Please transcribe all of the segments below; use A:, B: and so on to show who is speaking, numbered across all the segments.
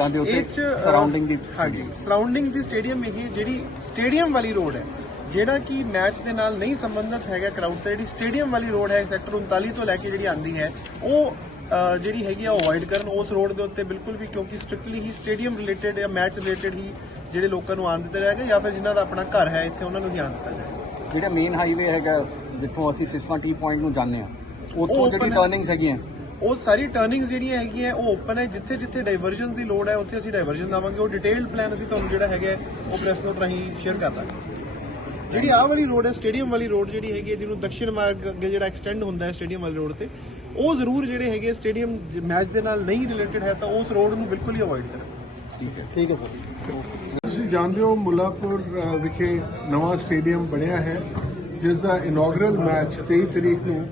A: ਸਾਈਡਾਂ ਦੇ ਉੱਤੇ ਸਰਾਊਂਡਿੰਗ ਦੀ
B: ਹਾਂਜੀ ਸਰਾਊਂਡਿੰਗ ਦੀ ਸਟੇਡੀਅਮ ਇਹ ਜਿਹੜੀ ਸਟੇਡੀਅਮ ਵਾਲੀ ਰੋਡ ਹੈ ਜਿਹੜਾ ਕਿ ਮੈਚ ਦੇ ਨਾਲ ਨਹੀਂ ਸੰਬੰਧਿਤ ਹੈਗਾ ਕਰਾਊਡ ਤੇ ਜਿਹੜੀ ਸਟੇਡੀਅਮ ਵਾਲੀ ਰੋਡ ਹੈ ਸੈਕਟਰ 39 ਤੋਂ ਲੈ ਕੇ ਜਿਹੜੀ ਆਂਦੀ ਹੈ ਉਹ ਜਿਹੜੀ ਹੈਗੀ ਆ ਅਵੋਇਡ ਕਰਨ ਉਸ ਰੋਡ ਦੇ ਉੱਤੇ ਬਿਲਕੁਲ ਵੀ ਕਿਉਂਕਿ ਸਟ੍ਰਿਕਟਲੀ ਹੀ ਸਟੇਡੀਅਮ ਰਿਲੇਟਡ ਜਾਂ ਮੈਚ ਰਿਲੇਟਡ ਹੀ ਜਿਹੜੇ ਲੋਕਾਂ ਨੂੰ ਆਉਣ ਦਿੱਤਾ ਜਾਏਗਾ ਜਾਂ ਫਿਰ ਜਿਨ੍ਹਾਂ ਦਾ ਆਪਣਾ ਘਰ ਹੈ ਇੱਥੇ ਉਹਨਾਂ ਨੂੰ ਹੀ ਆਉਣ ਦਿੱਤਾ ਜਾਏਗਾ
A: ਜਿਹੜਾ ਮੇਨ ਹਾਈਵੇ ਹੈਗਾ ਜਿੱਥੋਂ ਅਸੀਂ ਸਿਸਵਾ ਟੀ ਪੁਆਇੰਟ ਨੂੰ ਜਾਂਦੇ ਆ ਉੱਥੋਂ ਜਿਹੜੀ। ਟਰਨਿੰਗਸ ਹੈਗੀਆਂ
B: ਉਹ ਸਾਰੀ ਟਰਨਿੰਗਸ ਜਿਹੜੀਆਂ ਹੈਗੀਆਂ ਉਹ ਓਪਨ ਹੈ ਜਿੱਥੇ ਜਿੱਥੇ ਡਾਈਵਰਜਨ ਦੀ ਲੋੜ ਹੈ ਉੱਥੇ ਅਸੀਂ ਡਾਈਵਰਜਨ ਲਾਵਾਂਗੇ। ਉਹ ਡਿਟੇਲਡ ਪਲਾਨ ਅਸੀਂ ਤੁਹਾਨੂੰ ਜਿਹੜਾ ਹੈਗਾ ਉਹ ਪ੍ਰੈਸ ਨੋਟ ਰਾਹੀਂ ਸ਼ੇਅਰ ਕਰ ਦਾਂਗੇ। ਜਿਹੜੀ ਆਹ ਵਾਲੀ ਰੋਡ ਹੈ ਸਟੇਡੀਅਮ ਵਾਲੀ ਰੋਡ ਜਿਹੜੀ ਹੈਗੀ ਹੈ ਜਿਹਨੂੰ ਦਕਸ਼ਿਣ ਮਾਰਗ ਅੱਗੇ ਜਿਹੜਾ ਐਕਸਟੈਂਡ ਹੁੰਦਾ ਹੈ ਸਟੇਡੀਅਮ ਵਾਲੀ ਰੋਡ ਤੇ ਉਹ ਜ਼ਰੂਰ ਜਿਹੜੇ ਹੈਗੇ ਸਟੇਡੀਅਮ ਮੈਚ ਦੇ ਨਾਲ ਨਹੀਂ ਰਿਲੇਟਡ ਹੈ ਤਾਂ ਉਸ ਰੋਡ ਨੂੰ ਬਿਲਕੁਲ ਹੀ ਅਵੋਇਡ ਕਰੋ।
A: ਠੀਕ ਹੈ।
B: ਠੀਕ ਹੈ ਸਰ।
C: ਤੁਸੀਂ ਜਾਣਦੇ ਹੋ ਮੁੱਲਾਪੁਰ ਵਿਖੇ ਨਵਾਂ ਸਟੇਡੀਅਮ ਬਣਿਆ ਹੈ ਜਿਸ ਦਾ ਇਨੋਗਰਲ ਮੈਚ 23 ਤਰੀਕ ਨੂੰ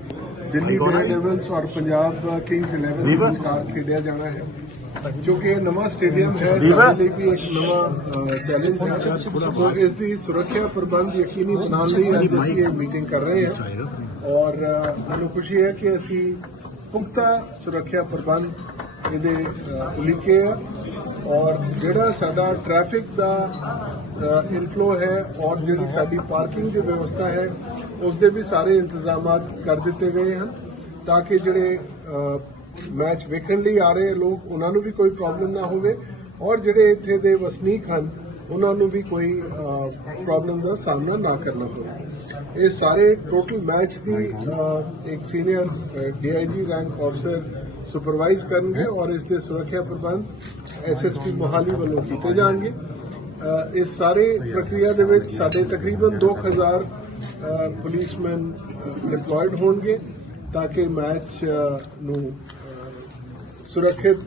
C: ਦਿੱਲੀ ਡੇਅਰਡੇਵਲਸ ਔਰ ਪੰਜਾਬ ਕਿੰਗਸ 11 ਦੇ ਵਿਚਕਾਰ ਖੇਡਿਆ ਜਾਣਾ ਹੈ। ਕਿਉਂਕਿ ਇਹ ਨਵਾਂ ਸਟੇਡੀਅਮ ਹੈ ਸਾਡੇ ਲਈ ਵੀ ਇੱਕ ਨਵਾਂ ਚੈਲੰਜ ਹੈ। ਸੋ ਇਸ ਦੀ ਸੁਰੱਖਿਆ ਪ੍ਰਬੰਧ ਯਕੀਨੀ ਬਣਾਉਣ ਲਈ ਅੱਜ ਅਸੀਂ ਇਹ ਮੀਟਿੰਗ ਕਰ ਰਹੇ ਹਾਂ। ਔਰ ਮੈਨੂੰ ਖੁਸ਼ੀ ਹੈ ਕਿ ਅਸੀਂ ਪੁਖਤਾ ਸੁਰੱਖਿਆ ਪ੍ਰਬੰਧ ਇਹਦੇ ਉਲੀਕੇ ਔਰ ਜਿਹੜਾ ਸਾਡਾ ਟ੍ਰੈਫਿਕ ਦਾ ਇਨਫਲੋ ਹੈ ਔਰ ਜਿਹੜੀ ਸਾਡੀ ਪਾਰਕਿੰਗ ਦੀ ਵਿਵਸਥਾ ਹੈ ਉਸ ਦੇ ਵੀ ਸਾਰੇ ਇੰਤਜ਼ਾਮਾਤ ਕਰ ਦਿੱਤੇ ਗਏ ਹਨ ਤਾਂ ਕਿ ਜਿਹੜੇ ਮੈਚ ਵੇਖਣ ਲਈ ਆ ਰਹੇ ਲੋਕ, ਉਹਨਾਂ ਨੂੰ ਵੀ ਕੋਈ ਪ੍ਰੋਬਲਮ ਨਾ ਹੋਵੇ ਔਰ ਜਿਹੜੇ ਇੱਥੇ ਦੇ ਵਸਨੀਕ ਹਨ, ਉਹਨਾਂ ਨੂੰ ਵੀ ਕੋਈ ਪ੍ਰੋਬਲਮ ਦਾ ਸਾਹਮਣਾ ਨਾ ਕਰਨਾ ਪਵੇ। ਇਹ ਸਾਰੇ ਟੋਟਲ ਮੈਚ ਦੀ ਇੱਕ ਸੀਨੀਅਰ ਡੀਆਈਜੀ ਰੈਂਕ ਅਫਸਰ ਸੁਪਰਵਾਈਜ਼ ਕਰਨਗੇ ਔਰ ਇਸ ਦੇ ਸੁਰੱਖਿਆ ਪ੍ਰਬੰਧ ਐਸਐਸਪੀ ਮੋਹਾਲੀ ਵੱਲੋਂ ਕੀਤੇ ਜਾਣਗੇ ਅ, ਇਸ ਸਾਰੇ ਪ੍ਰਕਿਰਿਆ ਦੇ ਵਿੱਚ ਸਾਡੇ ਤਕਰੀਬਨ 2000 ਅ, ਪੁਲਿਸਮੈਨ ਡਿਪਲੋਇਡ ਹੋਣਗੇ ਤਾਂ ਕਿ ਮੈਚ ਅ, ਨੂੰ ਅ, ਸੁਰੱਖਿਤ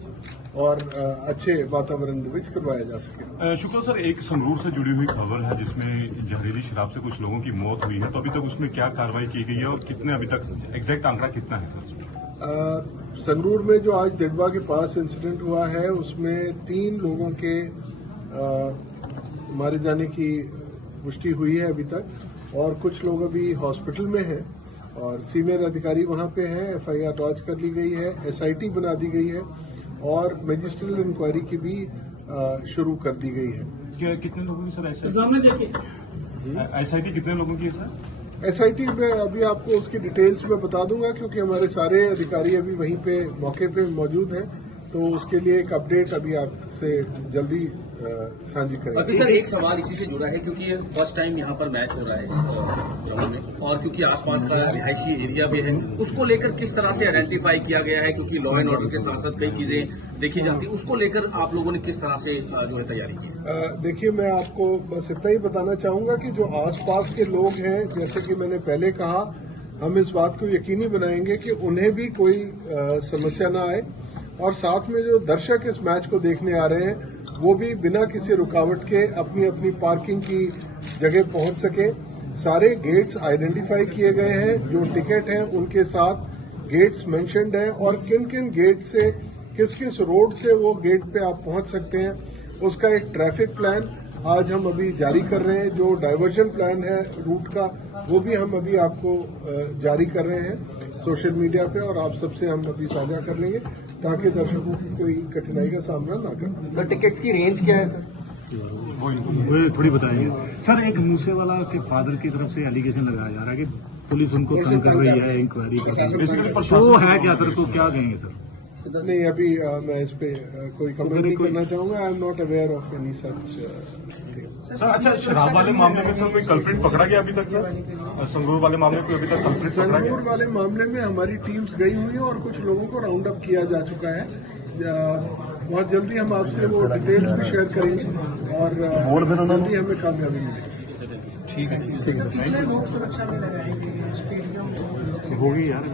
C: और अ, अच्छे वातावरण ਦੇ ਵਿੱਚ ਕਰਵਾਇਆ ਜਾ ਸਕੇ
D: अ, शुक्ला सर एक संगरूर से जुड़ी हुई खबर है जिसमें जहरीली शराब से कुछ लोगों की मौत हुई है तो अभी तक उसमें क्या कार्रवाई की गई है और कितने अभी तक एग्जैक्ट आंकड़ा कितना है सर
C: अ, संगरूर में जो आज दिडवा के पास इंसिडेंट हुआ है उसमें तीन लोगों के अ, मारे जाने की पुष्टि हुई है अभी तक और कुछ लोग अभी हॉस्पिटल में हैं और सीनियर अधिकारी वहाँ पे हैं एफआईआर लॉन्च कर ली गई है एसआईटी बना दी गई है और मजिस्ट्रियल इंक्वायरी की भी शुरू कर दी गई है।
D: क्या कितने लोगों की सर ऐसा एस आई कितने लोगों की है सर?
C: एसआईटी में अभी आपको उसकी डिटेल्स में बता दूंगा क्योंकि हमारे सारे अधिकारी अभी वहीं पे मौके पे मौजूद हैं तो उसके लिए एक अपडेट अभी आपसे जल्दी साझी
E: अभी सर एक सवाल इसी से जुड़ा है क्योंकि ये फ़र्स्ट टाइम यहाँ पर मैच हो रहा है ग्राउंड में। और क्योंकि आसपास का रिहायशी एरिया भी है उसको लेकर किस तरह से आइडेंटिफाई किया गया है? क्योंकि लॉ एंड ऑर्डर के साथ साथ कई चीज़ें देखी जाती है। उसको लेकर आप लोगों ने किस तरह से जो है तैयारी की?
C: देखिए मैं आपको बस इतना ही बताना चाहूँगा कि जो आसपास के लोग हैं जैसे कि मैंने पहले कहा हम इस बात को यकीनी बनाएँगे कि उन्हें भी कोई समस्या ना आए। और साथ में जो दर्शक इस मैच को देखने आ रहे हैं वो भी बिना किसी रुकावट के अपनी अपनी पार्किंग की जगह पहुँच सके। सारे गेट्स आइडेंटिफाई किए गए हैं, जो टिकट हैं, उनके साथ गेट्स मेंशनड हैं और किन किन गेट से किस किस रोड से वो गेट पे आप पहुँच सकते हैं। उसका एक ट्रैफ़िक प्लान आज हम अभी जारी कर रहे हैं, जो डाइवर्जन प्लान है रूट का, वो भी हम अभी आपको जारी कर रहे हैं। सोशल मीडिया पे और आप सबसे हम अभी साझा कर लेंगे ताकि दर्शकों की कोई कठिनाई का सामना ना करें।
A: सर टिकट्स की रेंज क्या है सर?
F: वो थोड़ी बताइए। सर एक मूसेवाला के फादर की तरफ़ से एलिगेशन लगाया जा रहा है कि पुलिस उनको तंग कर रही है इंक्वायरी कर है। तो है क्या सर? तो क्या कहेंगे सर?
C: नहीं अभी मैं इस पे कोई कमेंट नहीं करना चाहूँगा। I am not aware of any such
D: sir अच्छा शराब वाले मामले में सर कोई कल्प्रिट पकड़ा गया अभी तक सर? संगरूर वाले मामले में कोई अभी तक कल्प्रिट पकड़ा गया?
C: संगरूर वाले मामले में हमारी टीम्स गई हुई हैं और कुछ लोगों को राउंड अप किया जा चुका है। बहुत जल्दी हम आपसे वो डिटेल्स भी शेयर करेंगे और अ, जल्दी हमें कामयाबी मिलेगी
F: ठीक है।
C: ठीक है। होगी यार।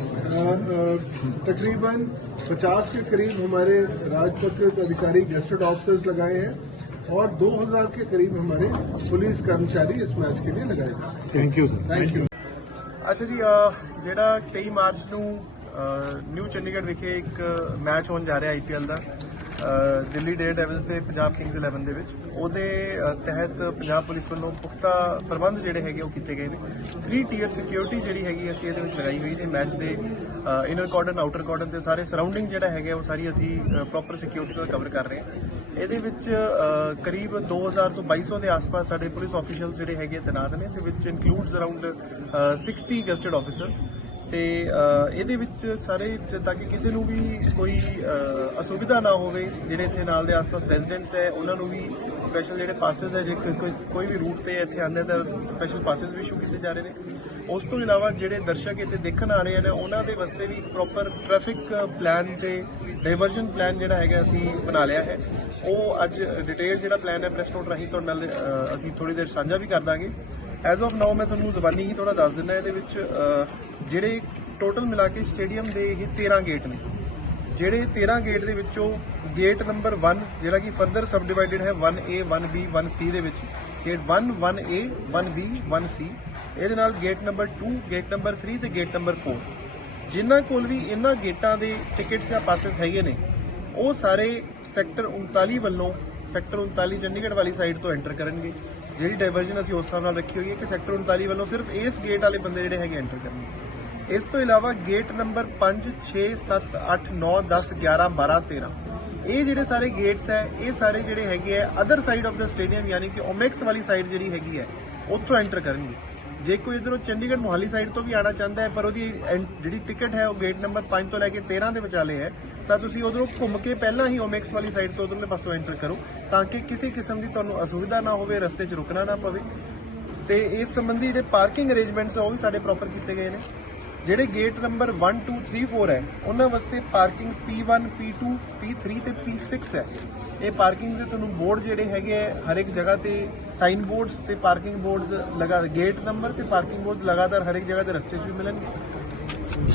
C: तकरीबन 50 के करीब हमारे राजपत्रित अधिकारी गेस्टेड ऑफिसर्स लगाए हैं। और 2000 के करीब हमारे पुलिस कर्मचारी इस मैच के लिए लगाए गए
F: thank you sir
C: thank you
B: ਅੱਛਾ ਜੀ ਅਹ ਜਿਹੜਾ 23 ਮਾਰਚ ਨੂੰ ਨਿਊ ਚੰਡੀਗੜ੍ਹ ਵਿਖੇ ਇੱਕ ਮੈਚ ਹੋਣ ਜਾ ਰਿਹਾ ਆਈਪੀਐਲ ਦਾ ਅਹ ਦਿੱਲੀ ਡੇ ਡੈਵਲਸ ਦੇ ਪੰਜਾਬ ਕਿੰਗਸ 11 ਦੇ ਵਿੱਚ ਉਹਦੇ ਅਹ, ਤਹਿਤ ਪੰਜਾਬ ਪੁਲਿਸ ਵੱਲੋਂ ਪੁਖਤਾ ਪ੍ਰਬੰਧ ਜਿਹੜੇ ਹੈਗੇ ਉਹ ਕੀਤੇ ਗਏ ਨੇ 3 ਟੀਅਰ ਸਿਕਿਉਰਿਟੀ ਜਿਹੜੀ ਹੈਗੀ ਅਸੀਂ ਇਹਦੇ ਵਿੱਚ ਲਗਾਈ ਹੋਈ ਨੇ ਮੈਚ ਦੇ ਇਨਰ ਕਾਰਡਨ ਆਊਟਰ ਕਾਰਡਨ ਤੇ ਸਾਰੇ ਸਰਾਊਂਡਿੰਗ ਜਿਹੜਾ ਹੈਗਾ ਉਹ ਸਾਰੀ ਅਸੀਂ ਪ੍ਰੋਪਰ ਸਿਕਿਉਰਿਟੀ ਨਾਲ ਕਵਰ ਕਰ ਰਹੇ ਹਾਂ ਇਹਦੇ ਵਿੱਚ ਅ, ਕਰੀਬ 2000 ਤੋਂ 2200 ਦੇ ਆਸ-ਪਾਸ ਸਾਡੇ ਪੁਲਿਸ ਆਫੀਸ਼ੀਅਲਸ ਜਿਹੜੇ ਹੈਗੇ ਤੈਨਾਤ ਨੇ ਤੇ ਵਿੱਚ ਇਨਕਲੂਡਸ ਅਰਾਊਂਡ 60 ਗੈਸਟਡ ਆਫੀਸਰਸ ਤੇ ਇਹਦੇ ਵਿੱਚ ਸਾਰੇ ਜ- ਤਾਂ ਕਿ ਕਿਸੇ ਨੂੰ ਵੀ ਕੋਈ ਅਸੁਵਿਧਾ ਨਾ ਹੋਵੇ ਜਿਹੜੇ ਇੱਥੇ ਨਾਲ ਦੇ ਆਸ-ਪਾਸ ਰੈਜ਼ੀਡੈਂਟਸ ਹੈ ਉਹਨਾਂ ਨੂੰ ਵੀ ਸਪੈਸ਼ਲ ਜਿਹੜੇ ਪਾਸਸ ਹੈ ਜੇ ਕੋਈ- ਕੋਈ- ਵੀ ਰੂਟ ਤੇ ਇੱਥੇ ਆਉਂਦੇ ਤਾਂ ਸਪੈਸ਼ਲ ਪਾਸਸ ਵੀ ਇਸ਼ੂ ਕੀਤੇ ਜਾ ਰਹੇ ਨੇ। ਉਸ ਤੋਂ ਇਲਾਵਾ ਜਿਹੜੇ ਦਰਸ਼ਕ ਇੱਥੇ ਦੇਖਣ ਆ ਰਹੇ ਨੇ ਉਹਨਾਂ ਦੇ ਵਾਸਤੇ ਵੀ ਪ੍ਰੋਪਰ ਟ੍ਰੈਫਿਕ ਪਲਾਨ ਤੇ ਡਾਇਵਰਜਨ ਪਲਾਨ ਜਿਹੜਾ ਹੈਗਾ ਅਸੀਂ ਬਣਾ ਲਿਆ ਹੈ। ਉਹ ਅੱਜ ਡਿਟੇਲ ਜਿਹੜਾ ਪਲਾਨ ਹੈ ਪ੍ਰੈਸ ਨੋਟ ਰਾਹੀਂ ਤੁਹਾਡੇ ਨਾਲ ਅਸੀਂ ਥੋੜੀ ਦੇਰ ਸਾਂਝਾ ਵੀ ਕਰ ਦਾਂਗੇ। ਐਜ਼ ਆਫ ਨਾਓ ਮੈਂ ਤੁਹਾਨੂੰ ਜ਼ਬਾਨੀ ਹੀ ਥੋੜਾ ਦੱਸ ਦਿੰਦਾ, ਇਹਦੇ ਵਿੱਚ ਜਿਹੜੇ ਟੋਟਲ ਮਿਲਾ ਕੇ ਸਟੇਡੀਅਮ ਦੇ ਇਹ 13 ਗੇਟ ਨੇ। ਜਿਹੜੇ 13 ਗੇਟ ਦੇ ਵਿੱਚੋਂ ਗੇਟ ਨੰਬਰ 1 ਜਿਹੜਾ ਕਿ ਫਰਦਰ ਸਬ ਡਿਵਾਈਡਡ ਹੈ 1A 1B 1C ਦੇ ਵਿੱਚ। ਗੇਟ 1 1A 1B 1C ਇਹਦੇ ਨਾਲ ਗੇਟ ਨੰਬਰ 2 ਗੇਟ ਨੰਬਰ 3 ਤੇ ਗੇਟ ਨੰਬਰ 4 ਜਿਨ੍ਹਾਂ ਕੋਲ ਵੀ ਇਹਨਾਂ ਗੇਟਾਂ ਦੇ ਟਿਕਟਸ ਜਾਂ ਪਾਸਸ ਹੈਗੇ ਨੇ, ਉਹ ਸਾਰੇ ਸੈਕਟਰ 39 ਵੱਲੋਂ ਸੈਕਟਰ 39 ਚੰਡੀਗੜ੍ਹ ਵਾਲੀ ਸਾਈਡ ਤੋਂ ਐਂਟਰ ਕਰਨਗੇ। ਜਿਹੜੀ ਡਾਇਵਰਜਨ ਅਸੀਂ ਉਸ ਹਿਸਾਬ ਨਾਲ ਰੱਖੀ ਹੋਈ ਹੈ ਕਿ ਸੈਕਟਰ 39 ਵੱਲੋਂ ਸਿਰਫ ਇਸ ਗੇਟ ਵਾਲੇ ਬੰਦੇ ਜਿਹੜੇ ਹੈਗੇ ਐਂਟਰ ਕਰਨਗੇ। ਇਸ ਤੋਂ ਇਲਾਵਾ ਗੇਟ ਨੰਬਰ 5 6 7 8 9 10 11 12 13 ਇਹ ਜਿਹੜੇ ਸਾਰੇ ਗੇਟਸ ਹੈ, ਇਹ ਸਾਰੇ ਜਿਹੜੇ ਹੈਗੇ ਆ ਅਦਰ ਸਾਈਡ ਆਫ ਦਾ ਸਟੇਡੀਅਮ ਯਾਨੀ ਕਿ ਓਮੈਕਸ ਵਾਲੀ ਸਾਈਡ ਜਿਹੜੀ ਹੈਗੀ ਹੈ, ਉੱਥੋਂ ਐਂਟਰ ਕਰਨਗੇ। ਜੇ ਕੋਈ ਇਧਰੋਂ ਚੰਡੀਗੜ੍ਹ ਮੋਹਾਲੀ ਸਾਈਡ ਤੋਂ ਵੀ ਆਣਾ ਚਾਹੁੰਦਾ ਹੈ, ਪਰ ਉਹਦੀ ਐਂ- ਜਿਹੜੀ ਟਿਕਟ ਹੈ ਉਹ ਗੇਟ ਨੰਬਰ 5 ਤੋਂ ਲੈ ਕੇ 13 ਦੇ ਵਿਚਾਲੇ ਹੈ, ਤਾਂ ਤੁਸੀਂ ਉਧਰੋਂ ਘੁੰਮ ਕੇ ਪਹਿਲਾਂ ਹੀ ਓਮੈਕਸ ਵਾਲੀ ਸਾਈਡ ਤੋਂ ਉਧਰਲੇ ਪਾਸੋਂ ਐਂਟਰ ਕਰੋ, ਤਾਂ ਕਿ ਕਿਸੇ ਕਿਸਮ ਦੀ ਤੁਹਾਨੂੰ ਅਸੁਵਿਧਾ ਨਾ ਹੋਵੇ, ਰਸਤੇ 'ਚ ਰੁਕਣਾ ਨਾ ਪਵੇ। ਤੇ ਇਸ ਸੰਬੰਧੀ ਜਿਹੜੇ ਪਾਰਕਿੰਗ ਅਰੇਂਜਮੈਂਟਸ ਆ, ਉਹ ਵੀ ਸਾਡੇ ਪ੍ਰੋਪਰ ਕੀਤੇ ਗਏ ਨੇ। ਜਿਹੜੇ ਗੇਟ ਨੰਬਰ 1 2 3 4 ਹੈ, ਉਹਨਾਂ ਵਾਸਤੇ ਪਾਰਕਿੰਗ P1 P2 P3 ਤੇ P6 ਹੈ। ਇਹ ਪਾਰਕਿੰਗ ਦੇ ਤੁਹਾਨੂੰ ਬੋਰਡ ਜਿਹੜੇ ਹੈਗੇ ਆ ਹਰ ਇੱਕ ਜਗ੍ਹਾ ਤੇ ਸਾਈਨ ਬੋਰਡਸ ਤੇ ਪਾਰਕਿੰਗ ਬੋਰਡਸ ਲਗਾ ਗੇਟ ਨੰਬਰ ਤੇ ਪਾਰਕਿੰਗ ਬੋਰਡ ਲਗਾਤਾਰ ਹਰ ਇੱਕ ਜਗ੍ਹਾ ਤੇ ਰਸਤੇ 'ਚ ਵੀ ਮਿਲਣਗੇ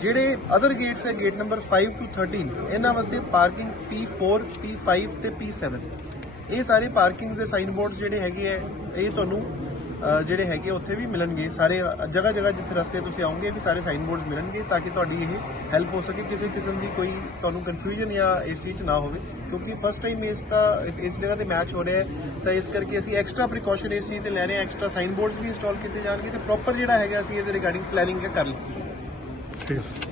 B: ਜਿਹੜੇ ਅਦਰ ਗੇਟਸ ਹੈ ਗੇਟ ਨੰਬਰ 5 ਟੂ 13 ਇਹਨਾਂ ਵਾਸਤੇ ਪਾਰਕਿੰਗ P4 P5 ਤੇ P7 ਇਹ ਸਾਰੇ ਪਾਰਕਿੰਗ ਦੇ ਸਾਈਨ ਬੋਰਡਸ ਜਿਹੜੇ ਹੈਗੇ ਆ ਇਹ ਤੁਹਾਨੂੰ ਜਿਹੜੇ ਹੈਗੇ ਉੱਥੇ ਵੀ ਮਿਲਣਗੇ। ਸਾਰੇ ਜਗ੍ਹਾ ਜਗ੍ਹਾ ਜਿੱਥੇ ਰਸਤੇ ਤੁਸੀਂ ਆਉਂਗੇ, ਵੀ ਸਾਰੇ ਸਾਈਨ ਬੋਰਡਸ ਮਿਲਣਗੇ ਤਾਂ ਕਿ ਤੁਹਾਡੀ ਇਹ ਹੈਲਪ ਹੋ ਸਕੇ। ਕਿਸੇ ਕਿਸਮ ਦੀ ਕੋਈ ਤੁਹਾਨੂੰ ਕਨਫਿਊਜ਼ਨ ਜਾਂ ਇਸ ਚੀਜ਼ ਨਾ ਹੋਵੇ। ਕਿਉਂਕਿ ਫਸਟ ਟਾਈਮ ਇਸ ਦਾ, ਇਸ ਜਗ੍ਹਾ ਤੇ ਮੈਚ ਹੋ ਰਿਹਾ ਤਾਂ ਇਸ ਕਰਕੇ ਅਸੀਂ ਐਕਸਟਰਾ ਪ੍ਰੀਕਾਸ਼ਨ ਇਸ ਚੀਜ਼ ਤੇ ਲੈ ਰਹੇ ਹਾਂ। ਐਕਸਟਰਾ ਸਾਈਨ ਬੋਰਡਸ ਵੀ ਇੰਸਟਾਲ ਕੀਤੇ ਜਾਣਗੇ ਤੇ ਪ੍ਰੋਪਰ ਜਿਹੜਾ ਹੈਗਾ ਅਸੀਂ ਇਹਦੇ ਰਿਗਾਰਡਿੰਗ ਪਲੈਨਿੰਗ ਕਰ ਲਈ
F: ਠੀਕ ਹੈ ਸਰ